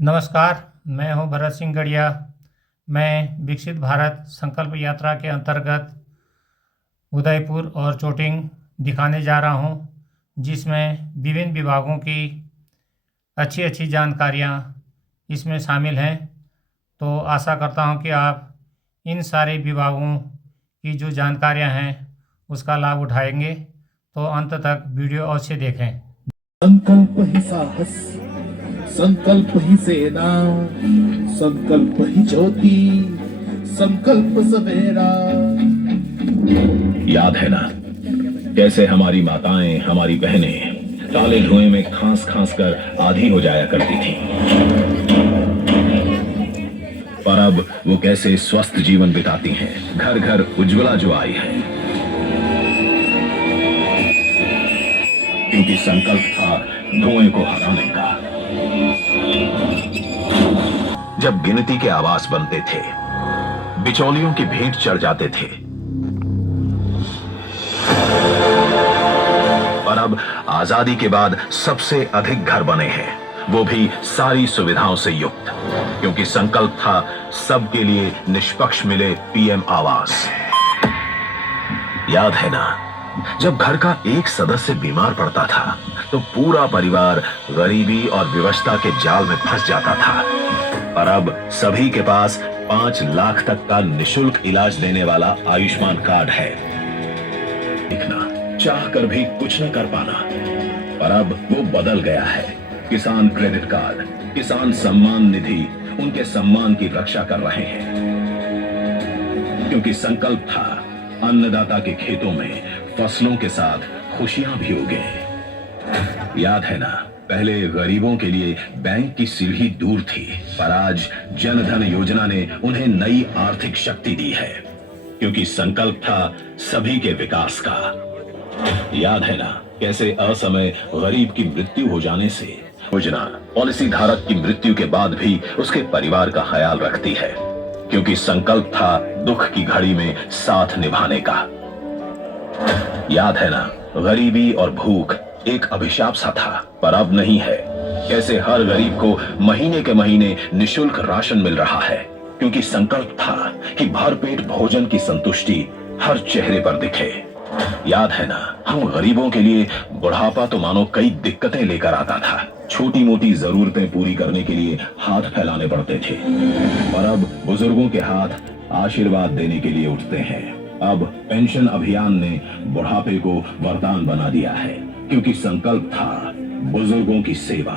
नमस्कार, मैं हूं भरत सिंह गढ़िया। मैं विकसित भारत संकल्प यात्रा के अंतर्गत उदयपुर और चोटिंग दिखाने जा रहा हूं, जिसमें विभिन्न विभागों की अच्छी अच्छी जानकारियां इसमें शामिल हैं। तो आशा करता हूं कि आप इन सारे विभागों की जो जानकारियां हैं उसका लाभ उठाएंगे। तो अंत तक वीडियो अवश्य देखें। संकल्प ही साहस, संकल्प ही सेना, संकल्प ही ज्योति, संकल्प सवेरा। याद है ना कैसे हमारी माताएं, हमारी बहनें काले धुएं में खांस खांस कर आधी हो जाया करती थी, पर अब वो कैसे स्वस्थ जीवन बिताती हैं। घर घर उज्ज्वला जो आई है, क्योंकि संकल्प था धुएं को हराने का। जब गिनती के आवास बनते थे, बिचौलियों की भेंट चढ़ जाते थे, पर अब आजादी के बाद सबसे अधिक घर बने हैं, वो भी सारी सुविधाओं से युक्त, क्योंकि संकल्प था सबके लिए निष्पक्ष मिले पीएम आवास। याद है ना, जब घर का एक सदस्य बीमार पड़ता था तो पूरा परिवार गरीबी और विवशता के जाल में फंस जाता था, पर अब सभी के पास 5 लाख तक का निशुल्क इलाज देने वाला आयुष्मान कार्ड है। देखना चाह कर भी कुछ न कर पाना, पर अब वो बदल गया है। किसान क्रेडिट कार्ड, किसान सम्मान निधि उनके सम्मान की रक्षा कर रहे हैं, क्योंकि संकल्प था अन्नदाता के खेतों में फसलों के साथ खुशियां भी उगे। याद है ना, पहले गरीबों के लिए बैंक की सीढ़ी दूर थी, पर आज जन धन योजना ने उन्हें नई आर्थिक शक्ति दी है, क्योंकि संकल्प था सभी के विकास का। याद है ना, कैसे असमय गरीब की मृत्यु हो जाने से योजना पॉलिसी धारक की मृत्यु के बाद भी उसके परिवार का ख्याल रखती है, क्योंकि संकल्प था दुख की घड़ी में साथ निभाने का। याद है ना, गरीबी और भूख एक अभिशाप सा था, पर अब नहीं है। कैसे हर गरीब को महीने के महीने निशुल्क राशन मिल रहा है, क्योंकि संकल्प था कि भरपेट भोजन की संतुष्टि हर चेहरे पर दिखे। याद है ना, हम गरीबों के लिए बुढ़ापा तो मानो कई दिक्कतें लेकर आता था। छोटी मोटी जरूरतें पूरी करने के लिए हाथ फैलाने पड़ते थे, पर अब बुजुर्गों के हाथ आशीर्वाद देने के लिए उठते हैं। अब पेंशन अभियान ने बुढ़ापे को वरदान बना दिया है, क्योंकि संकल्प था बुजुर्गों की सेवा।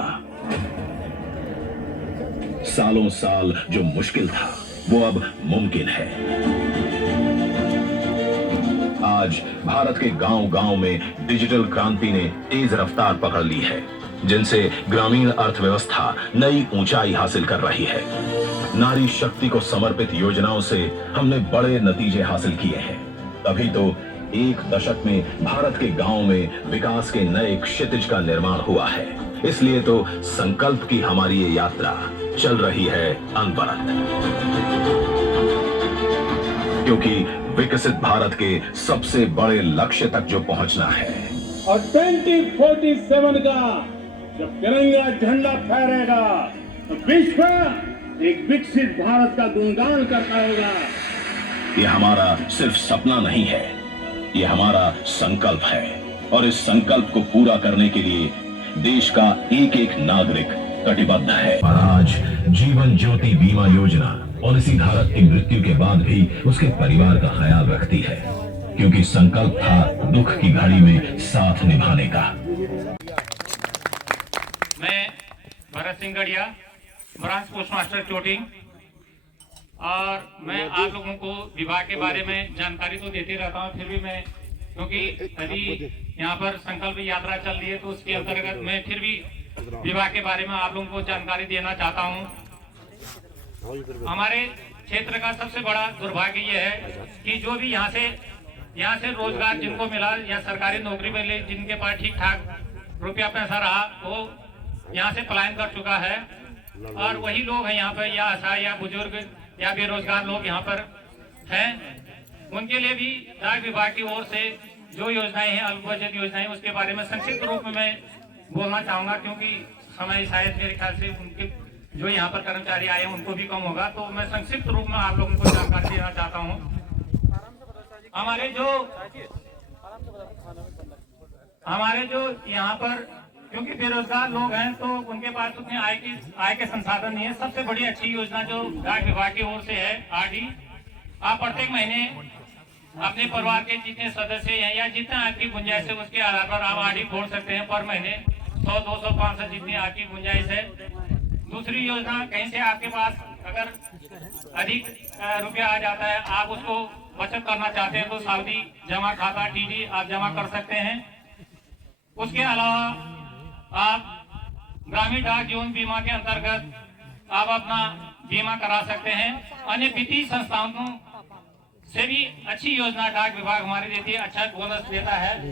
सालों साल जो मुश्किल था वो अब मुमकिन है। आज भारत के गांव-गांव में डिजिटल क्रांति ने तेज रफ्तार पकड़ ली है, जिनसे ग्रामीण अर्थव्यवस्था नई ऊंचाई हासिल कर रही है। नारी शक्ति को समर्पित योजनाओं से हमने बड़े नतीजे हासिल किए हैं, तभी तो एक दशक में भारत के गांव में विकास के नए क्षितिज का निर्माण हुआ है। इसलिए तो संकल्प की हमारी ये यात्रा चल रही है अनवरत, क्योंकि विकसित भारत के सबसे बड़े लक्ष्य तक जो पहुंचना है, और 2047 का जब तिरंगा झंडा फहरेगा तो विश्व एक विकसित भारत का गुणगान करता होगा। ये हमारा सिर्फ सपना नहीं है, ये हमारा संकल्प है, और इस संकल्प को पूरा करने के लिए देश का एक एक नागरिक कटिबद्ध है। और आज जीवन ज्योति बीमा योजना पॉलिसी धारक की मृत्यु के बाद भी उसके परिवार का ख्याल रखती है, क्योंकि संकल्प था दुख की घड़ी में साथ निभाने का। मैं भरत सिंह गढ़िया, ब्रांच पोस्ट मास्टर चोटिंग, और मैं आप लोगों को विभाग के बारे में जानकारी तो देते रहता हूं, फिर भी मैं क्योंकि अभी यहाँ पर संकल्प यात्रा चल रही है तो उसके अंतर्गत मैं फिर भी विभाग के बारे में आप लोगों को जानकारी देना चाहता हूँ। हमारे क्षेत्र का सबसे बड़ा दुर्भाग्य ये है कि जो भी यहाँ से रोजगार जिनको मिला या सरकारी नौकरी मिले, जिनके पास ठीक ठाक रुपया पैसा रहा, वो यहाँ से पलायन कर चुका है, और वही लोग हैं यहाँ पर, या असहाय या बुजुर्ग या बेरोजगार लोग यहाँ पर हैं। उनके लिए भी डाक विभाग की ओर से जो योजनाएं हैं, अल्प बजट योजनाएं, उसके बारे में संक्षिप्त रूप में मैं बोलना चाहूंगा, क्योंकि समय शायद मेरे ख्याल से उनके जो यहाँ पर कर्मचारी आए हैं उनको भी कम होगा। तो मैं संक्षिप्त रूप में आप लोगों को जानकारी देना चाहता हूँ। हमारे जो यहाँ पर क्योंकि बेरोजगार लोग हैं तो उनके पास उतनी आय के संसाधन नहीं है। सबसे बड़ी अच्छी योजना जो डाक विभाग की ओर से है आरडी, आप प्रत्येक महीने अपने परिवार के जितने सदस्य हैं या जितना आपकी गुंजाइश है उसके आधार पर आप आरडी खोल सकते हैं। पर महीने 100, 200, 500 जितनी आपकी गुंजाइश है। दूसरी योजना, कहीं से आपके पास अगर अधिक रुपया आ जाता है, आप उसको बचत करना चाहते हैं तो सावधि जमा खाता TD आप जमा कर सकते हैं। उसके अलावा आप ग्रामीण डाक जीवन बीमा के अंतर्गत आप अपना बीमा करा सकते हैं। अन्य वित्तीय संस्थानों से भी अच्छी योजना डाक विभाग हमारी देती है, अच्छा बोनस देता है।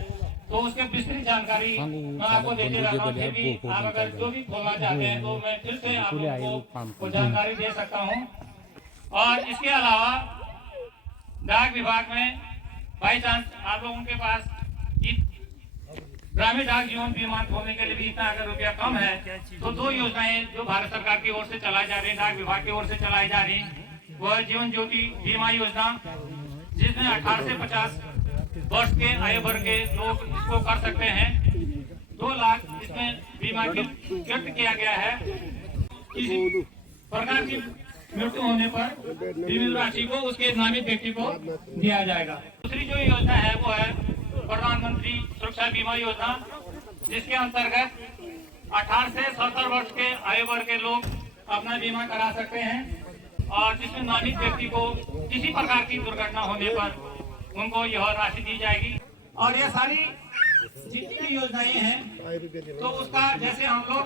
तो उसके विस्तृत जानकारी मैं आपको देते रहता हूँ। फिर भी आप अगर जो भी खोलना चाहते हैं तो मैं फिर से आप लोगों को जानकारी दे सकता हूँ। और इसके अलावा डाक विभाग में बाई चांस आप लोगों के पास ग्रामीण डाक जीवन बीमा खोलने के लिए भी इतना अगर रुपया कम है तो 2 योजनाएं जो भारत सरकार की ओर से चलाई जा रही है, डाक विभाग की ओर से चलाई जा रही है, वह जीवन ज्योति बीमा योजना, जिसमें 18 से 50 वर्ष के आयु वर्ग के लोग इसको कर सकते हैं। 2 लाख इसमें बीमा की व्यक्त किया गया है। किसी प्रकार की मृत्यु होने पर बीमित राशि को उसके नामित व्यक्ति को दिया जाएगा। दूसरी जो योजना है वो है प्रधानमंत्री सुरक्षा बीमा योजना, जिसके अंतर्गत 18 से 70 वर्ष के आयु वर्ग के लोग अपना बीमा करा सकते हैं और जिसमें नामित व्यक्ति को किसी प्रकार की दुर्घटना होने पर उनको यह राशि दी जाएगी। और ये सारी जितनी भी योजनाएं हैं तो उसका जैसे हम लोग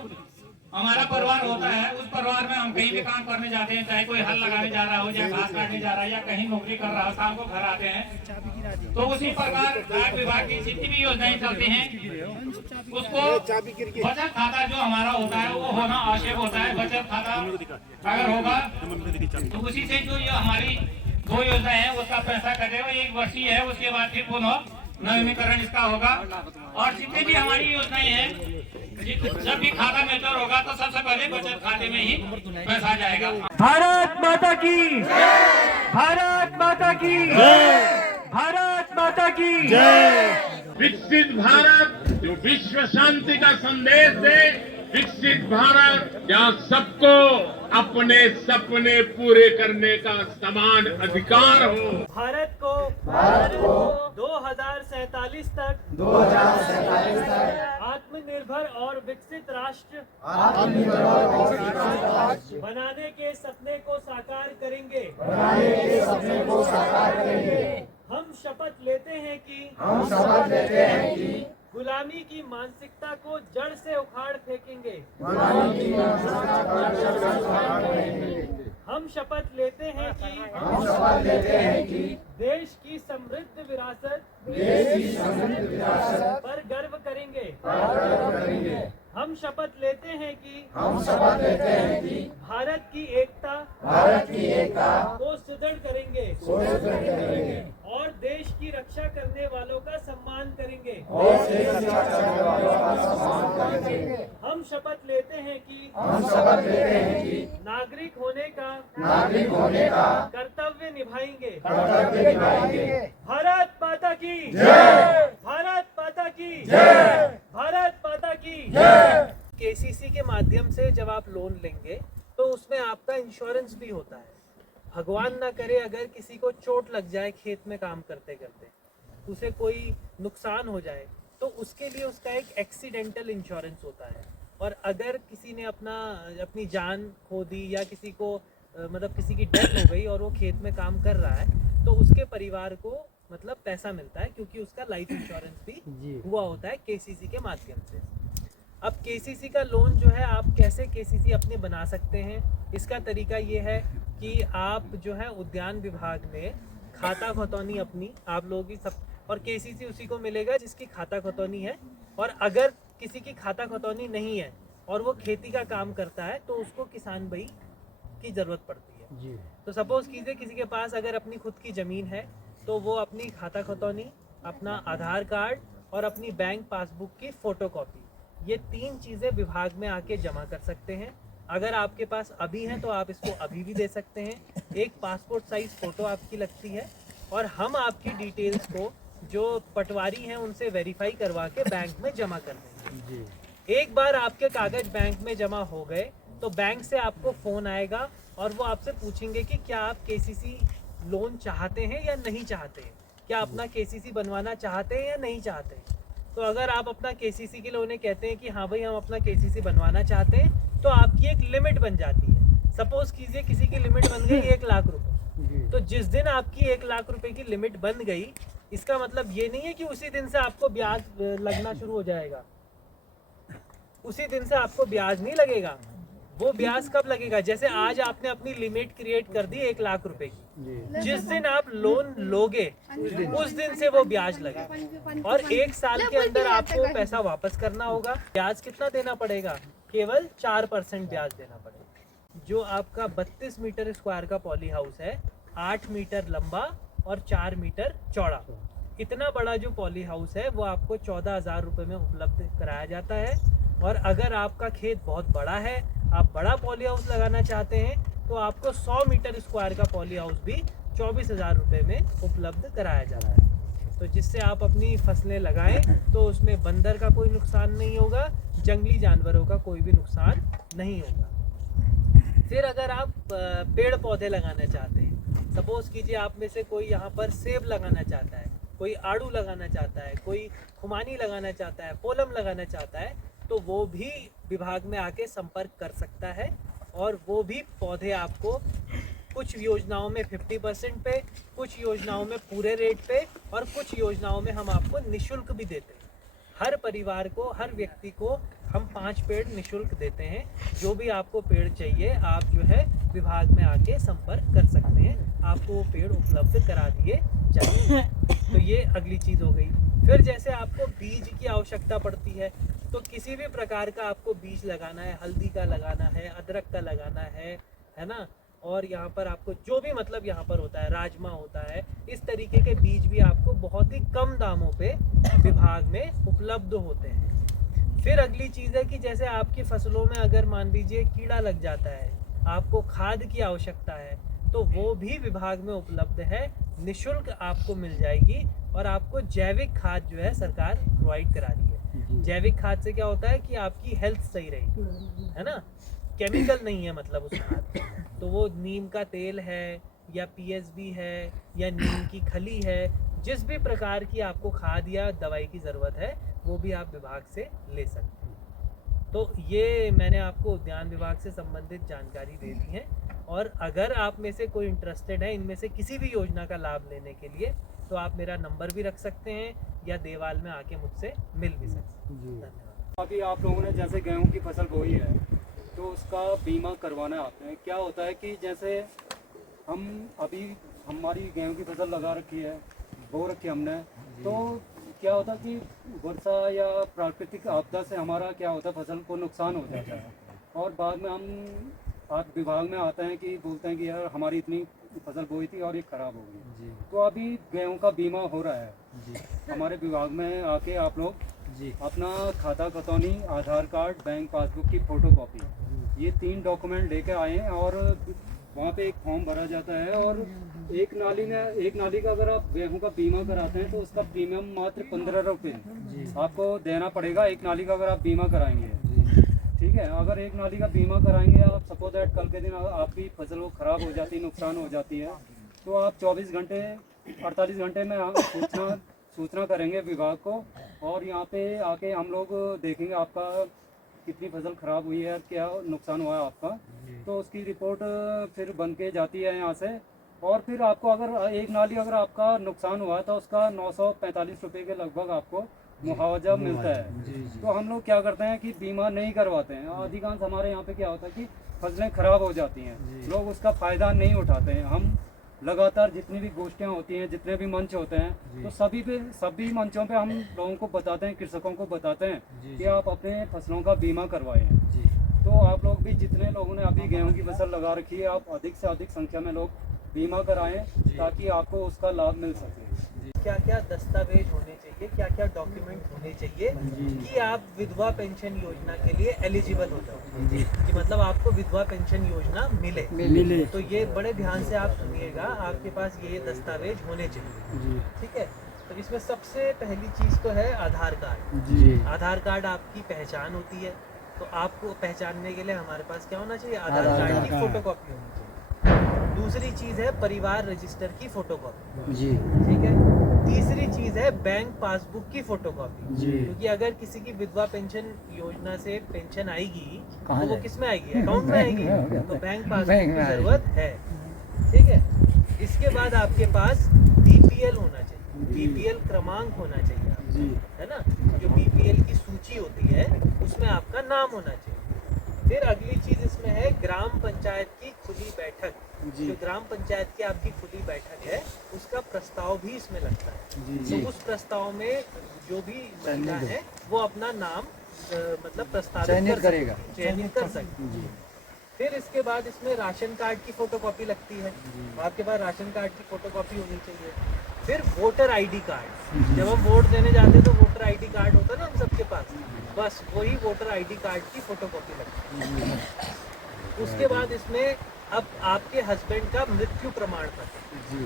हमारा परिवार होता है, उस परिवार में हम कहीं भी काम करने जाते हैं, चाहे कोई हल लगाने जा रहा हो या घास काटने जा रहा है या कहीं नौकरी कर रहा हो, शाम को घर आते हैं, तो उसी प्रकार डाक विभाग की जितनी भी योजनाएं चलती हैं उसको बचत खाता जो हमारा होता है वो होना आवश्यक होता है। बचत खाता अगर होगा तो उसी से जो ये हमारी 2 योजनाएं हैं उसका पैसा कटेगा। 1 वर्षीय है, उसके बाद फिर पुनः नवीनीकरण इसका होगा। और जितनी भी हमारी योजनाएं हैं, जब भी खाता मैच्योर होगा तो सबसे पहले बचत खाते में ही पैसा जाएगा। भारत माता की जय, भारत माता की जय, भारत माता की जय। विकसित भारत जो विश्व शांति का संदेश दे, विकसित भारत जहाँ सबको अपने सपने पूरे करने का समान अधिकार हो। भारत को 2047 तक आत्मनिर्भर और विकसित राष्ट्र बनाने के सपने को साकार करेंगे। हम शपथ लेते हैं कि गुलामी की मानसिकता को जड़ से उखाड़ फेंकेंगे। हम शपथ लेते हैं कि देश की समृद्ध विरासत पर गर्व करेंगे। हम शपथ लेते हैं कि भारत की एकता को सुदृढ़ करेंगे और देश की रक्षा करने वालों का सम्मान करेंगे। हम शपथ लेते हैं कि नागरिक होने का कर्तव्य निभाएंगे। भारत माता की जय, भारत माता की जय, भारत माता की जय। केसीसी के माध्यम से जब आप लोन लेंगे तो उसमें आपका इंश्योरेंस भी होता है। भगवान ना करे अगर किसी को चोट लग जाए खेत में काम करते करते, उसे कोई नुकसान हो जाए, तो उसके लिए उसका एक एक्सीडेंटल इंश्योरेंस होता है। और अगर किसी ने अपनी जान खो दी या किसी को मतलब किसी की डेथ हो गई और वो खेत में काम कर रहा है तो उसके परिवार को मतलब पैसा मिलता है, क्योंकि उसका लाइफ इंश्योरेंस भी हुआ होता है केसीसी के माध्यम से। अब केसीसी का लोन जो है आप कैसे केसीसी अपने बना सकते हैं, इसका तरीका ये है कि आप जो है उद्यान विभाग में खाता खतौनी अपनी आप लोगों की सब, और केसीसी उसी को मिलेगा जिसकी खाता खतौनी है। और अगर किसी की खाता खतौनी नहीं है और वो खेती का काम करता है तो उसको किसान भाई की ज़रूरत पड़ती है जी। तो सपोज़ कीजिए किसी के पास अगर अपनी खुद की ज़मीन है तो वो अपनी खाता खतौनी, अपना आधार कार्ड और अपनी बैंक पासबुक की फ़ोटोकॉपी, ये 3 चीज़ें विभाग में आके जमा कर सकते हैं। अगर आपके पास अभी है तो आप इसको अभी भी दे सकते हैं। एक पासपोर्ट साइज फ़ोटो आपकी लगती है और हम आपकी डिटेल्स को जो पटवारी हैं उनसे वेरीफाई करवा के बैंक में जमा कर देंगे। एक बार आपके कागज़ बैंक में जमा हो गए तो बैंक से आपको फ़ोन आएगा और वो आपसे पूछेंगे कि क्या आप केसीसी लोन चाहते हैं या नहीं चाहते हैं, क्या अपना केसीसी बनवाना चाहते हैं या नहीं चाहते हैं। तो अगर आप अपना केसीसी के लिए उन्हें कहते हैं कि हाँ भाई हम अपना केसीसी बनवाना चाहते हैं, तो आपकी एक लिमिट बन जाती है। सपोज कीजिए किसी की लिमिट बन गई 1 लाख रुपए, तो जिस दिन आपकी 1 लाख रुपए की लिमिट बन गई, इसका मतलब ये नहीं है कि उसी दिन से आपको ब्याज लगना शुरू हो जाएगा। उसी दिन से आपको ब्याज नहीं लगेगा। वो ब्याज कब लगेगा? जैसे आज आपने अपनी लिमिट क्रिएट कर दी 1 लाख रुपए की, जिस दिन आप लोन लोगे उस दिन से वो ब्याज लगेगा और 1 साल के अंदर आपको पैसा वापस करना होगा। ब्याज कितना देना पड़ेगा? केवल 4% ब्याज देना पड़ेगा। जो आपका 32 मीटर स्क्वायर का पॉली हाउस है, 8 मीटर लंबा और 4 मीटर चौड़ा, इतना बड़ा जो पॉली हाउस है वो आपको 14,000 रुपये में उपलब्ध कराया जाता है। और अगर आपका खेत बहुत बड़ा है, आप बड़ा पॉली हाउस लगाना चाहते हैं, तो आपको 100 मीटर स्क्वायर का पॉली हाउस भी 24,000 रुपये में उपलब्ध कराया जा रहा है। तो जिससे आप अपनी फसलें लगाएं तो उसमें बंदर का कोई नुकसान नहीं होगा, जंगली जानवरों का कोई भी नुकसान नहीं होगा। फिर अगर आप पेड़ पौधे लगाना चाहते हैं, सपोज कीजिए आप में से कोई यहाँ पर सेब लगाना चाहता है, कोई आड़ू लगाना चाहता है, कोई खुमानी लगाना चाहता है, पोलम लगाना चाहता है, तो वो भी विभाग में आके संपर्क कर सकता है और वो भी पौधे आपको कुछ योजनाओं में 50% पे, कुछ योजनाओं में पूरे रेट पे और कुछ योजनाओं में हम आपको निशुल्क भी देते हैं। हर परिवार को, हर व्यक्ति को हम 5 पेड़ निशुल्क देते हैं। जो भी आपको पेड़ चाहिए आप जो है विभाग में आके संपर्क कर सकते हैं, आपको वो पेड़ उपलब्ध करा दिए जाएंगे। तो ये अगली चीज़ हो गई। फिर जैसे आपको बीज की आवश्यकता पड़ती है, तो किसी भी प्रकार का आपको बीज लगाना है, हल्दी का लगाना है, अदरक का लगाना है ना, और यहाँ पर आपको जो भी मतलब यहाँ पर होता है, राजमा होता है, इस तरीके के बीज भी आपको बहुत ही कम दामों पे विभाग में उपलब्ध होते हैं। फिर अगली चीज़ है कि जैसे आपकी फसलों में अगर मान लीजिए कीड़ा लग जाता है, आपको खाद की आवश्यकता है, तो वो भी विभाग में उपलब्ध है, निशुल्क आपको मिल जाएगी। और आपको जैविक खाद जो है सरकार प्रोवाइड करा रही है। जैविक खाद से क्या होता है कि आपकी हेल्थ सही रहेगी, है ना, केमिकल नहीं है मतलब उस खाद। तो वो नीम का तेल है या पीएसबी है या नीम की खली है, जिस भी प्रकार की आपको खाद या दवाई की ज़रूरत है वो भी आप विभाग से ले सकते हैं। तो ये मैंने आपको उद्यान विभाग से संबंधित जानकारी दे दी है। और अगर आप में से कोई इंटरेस्टेड है इनमें से किसी भी योजना का लाभ लेने के लिए, तो आप मेरा नंबर भी रख सकते हैं या देवाल में आके मुझसे मिल भी सकते हैं। धन्यवाद। अभी आप लोगों ने जैसे गेहूं की फसल बोई है तो उसका बीमा करवाना आते हैं। क्या होता है कि जैसे हम अभी हमारी गेहूं की फसल लगा रखी है, बो रखी हमने, तो क्या होता है कि वर्षा या प्राकृतिक आपदा से हमारा क्या होता है फसल को नुकसान हो जाता है और बाद में हम आज विभाग में आते हैं कि बोलते हैं कि यार हमारी इतनी फसल बोई थी और ये खराब हो गई। तो अभी गेहूं का बीमा हो रहा है हमारे विभाग में आके आप लोग अपना खाता खतौनी, आधार कार्ड, बैंक पासबुक की फोटोकॉपी, ये 3 डॉक्यूमेंट लेके आए हैं और वहाँ पे एक फॉर्म भरा जाता है। और एक नाली का अगर आप गेहूं का बीमा कराते हैं तो उसका प्रीमियम मात्र 15 रुपये आपको देना पड़ेगा एक नाली का अगर आप बीमा कराएंगे। ठीक है, अगर एक नाली का बीमा कराएंगे आप, सपोज दैट कल के दिन आपकी फसल वो ख़राब हो जाती है, नुकसान हो जाती है, तो आप 24 घंटे 48 घंटे में सूचना करेंगे विभाग को और यहाँ पे आके हम लोग देखेंगे आपका कितनी फसल ख़राब हुई है, क्या नुकसान हुआ है आपका, तो उसकी रिपोर्ट फिर बन के जाती है यहाँ से। और फिर आपको अगर एक नाली अगर आपका नुकसान हुआ तो उसका 945 रुपये के लगभग आपको मुआवजा मिलता है। तो हम लोग क्या करते हैं कि बीमा नहीं करवाते हैं। अधिकांश हमारे यहाँ पे क्या होता है कि फसलें ख़राब हो जाती हैं, लोग उसका फ़ायदा नहीं उठाते हैं। हम लगातार जितनी भी गोष्ठियाँ होती हैं, जितने भी मंच होते हैं, तो सभी मंचों पे हम लोगों को बताते हैं, कृषकों को बताते हैं कि आप अपने फसलों का बीमा करवाएं। तो आप लोग भी, जितने लोगों ने अभी गेहूं की फसल लगा रखी है, आप अधिक से अधिक संख्या में लोग बीमा कराएं ताकि आपको उसका लाभ मिल सके। क्या क्या दस्तावेज होने चाहिए, क्या क्या डॉक्यूमेंट होने चाहिए कि आप विधवा पेंशन योजना के लिए एलिजिबल हो जाओ, कि मतलब आपको विधवा पेंशन योजना मिले। तो ये बड़े ध्यान से आप सुनिएगा, आपके पास ये दस्तावेज होने चाहिए, ठीक है। तो इसमें सबसे पहली चीज़ तो है आधार कार्ड। आधार कार्ड आपकी पहचान होती है, तो आपको पहचानने के लिए हमारे पास क्या होना चाहिए, आधार कार्ड की फोटोकॉपी होनी चाहिए। दूसरी चीज़ है परिवार रजिस्टर की फोटोकॉपी, ठीक है। तीसरी चीज़ है बैंक पासबुक की फोटोकॉपी, क्योंकि अगर किसी की विधवा पेंशन योजना से पेंशन आएगी तो वो किस में आएगी, अकाउंट में आएगी, तो बैंक पासबुक की जरूरत है, ठीक है। इसके बाद आपके पास बीपीएल होना चाहिए, बीपीएल क्रमांक होना चाहिए आपका, है ना। जो बीपीएल की सूची होती है उसमें आपका नाम होना चाहिए। फिर अगली चीज इसमें है ग्राम पंचायत की खुली बैठक। जो ग्राम पंचायत की आपकी खुली बैठक है उसका प्रस्ताव भी इसमें लगता है, तो उस प्रस्ताव में जो भी महिला है वो अपना नाम मतलब प्रस्तावित चयनित कर सकती है। फिर इसके बाद इसमें राशन कार्ड की फोटोकॉपी लगती है, आपके पास राशन कार्ड की फोटोकॉपी होनी चाहिए। फिर वोटर आईडी कार्ड, जब हम वोट देने जाते हैं तो वोटर आईडी कार्ड होता है ना हम सबके पास, बस वही वोटर आईडी कार्ड की फोटोकॉपी लगती है। उसके बाद इसमें अब आपके हस्बैंड का मृत्यु प्रमाण पत्र,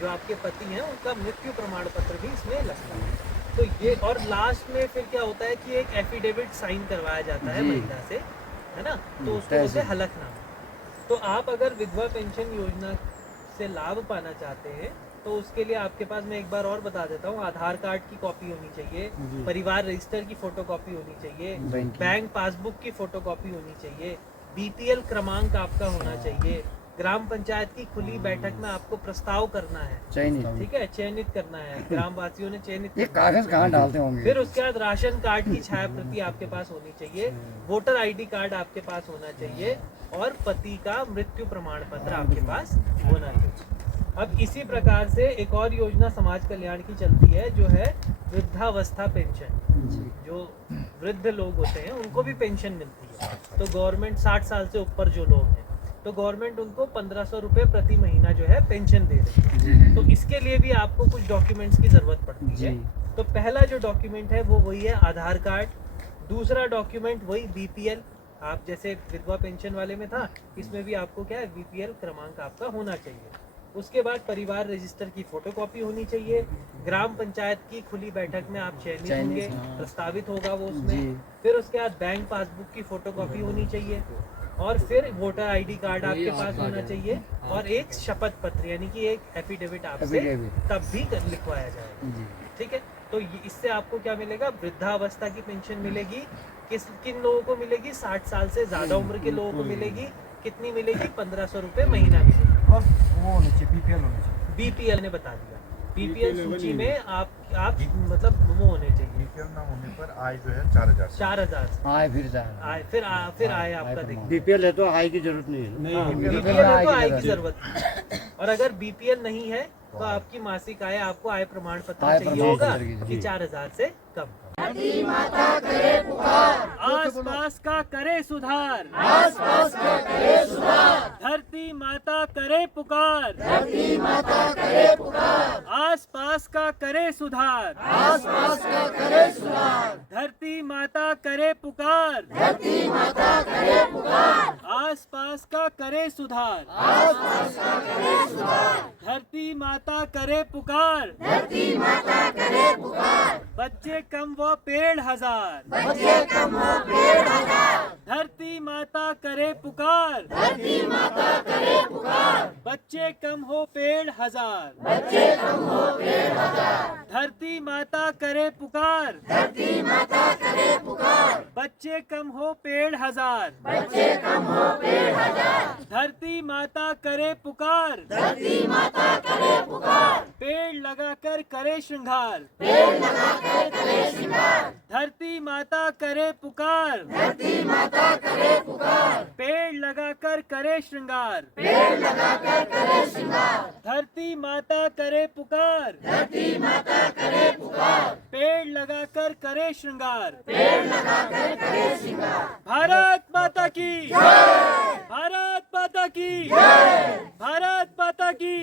जो आपके पति हैं उनका मृत्यु प्रमाण पत्र भी इसमें लगता है। तो ये, और लास्ट में फिर क्या होता है कि एक एफिडेविट साइन करवाया जाता है महिला से, है ना, तो उसको बोलते हैं हलफनामा। तो आप अगर विधवा पेंशन योजना से लाभ पाना चाहते हैं तो उसके लिए आपके पास, मैं एक बार और बता देता हूँ, आधार कार्ड की कॉपी होनी चाहिए, परिवार रजिस्टर की फोटोकॉपी होनी चाहिए, बैंक पासबुक की फोटोकॉपी होनी चाहिए, बीपीएल क्रमांक आपका होना चाहिए, ग्राम पंचायत की खुली बैठक में आपको प्रस्ताव करना है, ठीक है, चयनित करना है, ग्राम वासियों ने चयनित, ये कागज कहाँ डालते होंगे। फिर उसके बाद राशन कार्ड की छाया प्रति आपके पास होनी चाहिए, वोटर आईडी कार्ड आपके पास होना चाहिए, और पति का मृत्यु प्रमाण पत्र आपके पास होना चाहिए। अब इसी प्रकार से एक और योजना समाज कल्याण की चलती है जो है वृद्धावस्था पेंशन। जो वृद्ध लोग होते हैं उनको भी पेंशन मिलती है, तो गवर्नमेंट 60 साल से ऊपर जो लोग हैं तो गवर्नमेंट उनको 1500 रुपये प्रति महीना जो है पेंशन दे रही है। तो इसके लिए भी आपको कुछ डॉक्यूमेंट्स की ज़रूरत पड़ती है। तो पहला जो डॉक्यूमेंट है वो वही है आधार कार्ड, दूसरा डॉक्यूमेंट वही बीपीएल, आप जैसे विधवा पेंशन वाले में था, इसमें भी आपको क्या है बीपीएल क्रमांक आपका होना चाहिए। उसके बाद परिवार रजिस्टर की फोटोकॉपी होनी चाहिए, ग्राम पंचायत की खुली बैठक में आप चयनित होंगे, प्रस्तावित होगा वो उसमें। फिर उसके बाद बैंक पासबुक की फोटोकॉपी होनी चाहिए, और फिर वोटर आईडी कार्ड आपके पास होना चाहिए, और एक शपथ पत्र यानी कि एक एफिडेविट आपसे तब भी लिखवाया जाएगा, ठीक है। तो इससे आपको क्या मिलेगा, वृद्धावस्था की पेंशन मिलेगी। किन लोगों को मिलेगी, 60 साल से ज्यादा उम्र के लोगों को मिलेगी। कितनी मिलेगी, 1500 रुपये महीना मिलेगी। और वो होनी चाहिए, बीपीएल ने बता दिया, बीपीएल सूची में आप मतलब वो होने चाहिए। बीपीएल ना होने पर आय जो है 4000 आय फिर आय आपका देखिए। बीपीएल है तो आय की जरूरत नहीं है। बीपीएल है तो आय की जरूरत नहीं, और अगर बीपीएल नहीं है तो आपकी मासिक आय, आपको आय प्रमाण पत्र चाहिए होगा कि 4000 से कम। धरती माता करे पुकार, आसपास का करे सुधार, आसपास का करे सुधार, धरती माता करे पुकार, धरती माता करे पुकार, आसपास का करे सुधार, आसपास का करे सुधार, धरती माता करे पुकार, धरती माता करे पुकार, आसपास का करे सुधार, आसपास का करे सुधार, धरती माता करे पुकार, धरती माता करे पुकार, बच्चे कम वो पेड़ हजार, बच्चे कम हो पेड़ हजार, धरती माता करे पुकार, धरती माता करे पुकार, बच्चे कम हो पेड़ हजार, बच्चे कम हो पेड़ हजार, धरती माता करे पुकार, धरती माता करे पुकार, बच्चे कम हो पेड़ हजार, बच्चे कम हो पेड़ हजार, धरती माता करे पुकार, धरती माता करे पुकार, पेड़ लगाकर करे श्रृंगार, पेड़ लगाकर करे श्रृंगार, धरती माता करे पुकार, धरती माता करे पुकार, पेड़ लगाकर करे श्रृंगार, पेड़ लगाकर करे श्रृंगार, धरती माता करे पुकार, धरती माता करे पुकार, पेड़ लगाकर करे श्रृंगार, पेड़ लगाकर करे श्रृंगार। भारत माता की जय, भारत माता की जय, भारत माता की